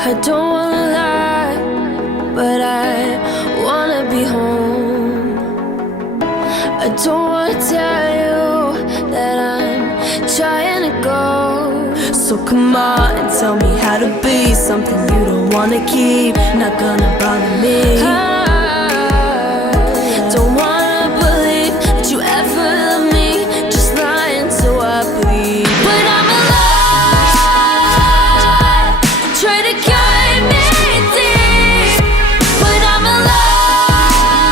I don't wanna lie, but I wanna be home. I don't wanna tell you that I'm trying to go. So come on and tell me how to be something you don't wanna keep. Not gonna bother me. I don't wanna believe that you ever loved me. Just lying so I bleed. But I'm alive. Try to guide me deep. But I'm alive.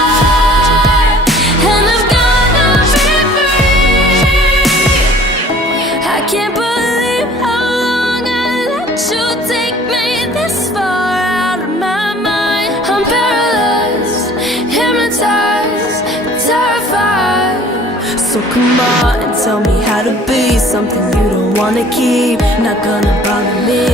And I'm gonna be free. I can't believe how long I let you take me this far out of my mind. I'm paralyzed, hypnotized, terrified. So come on and tell me how to be something you don't wanna keep. Not gonna bother me.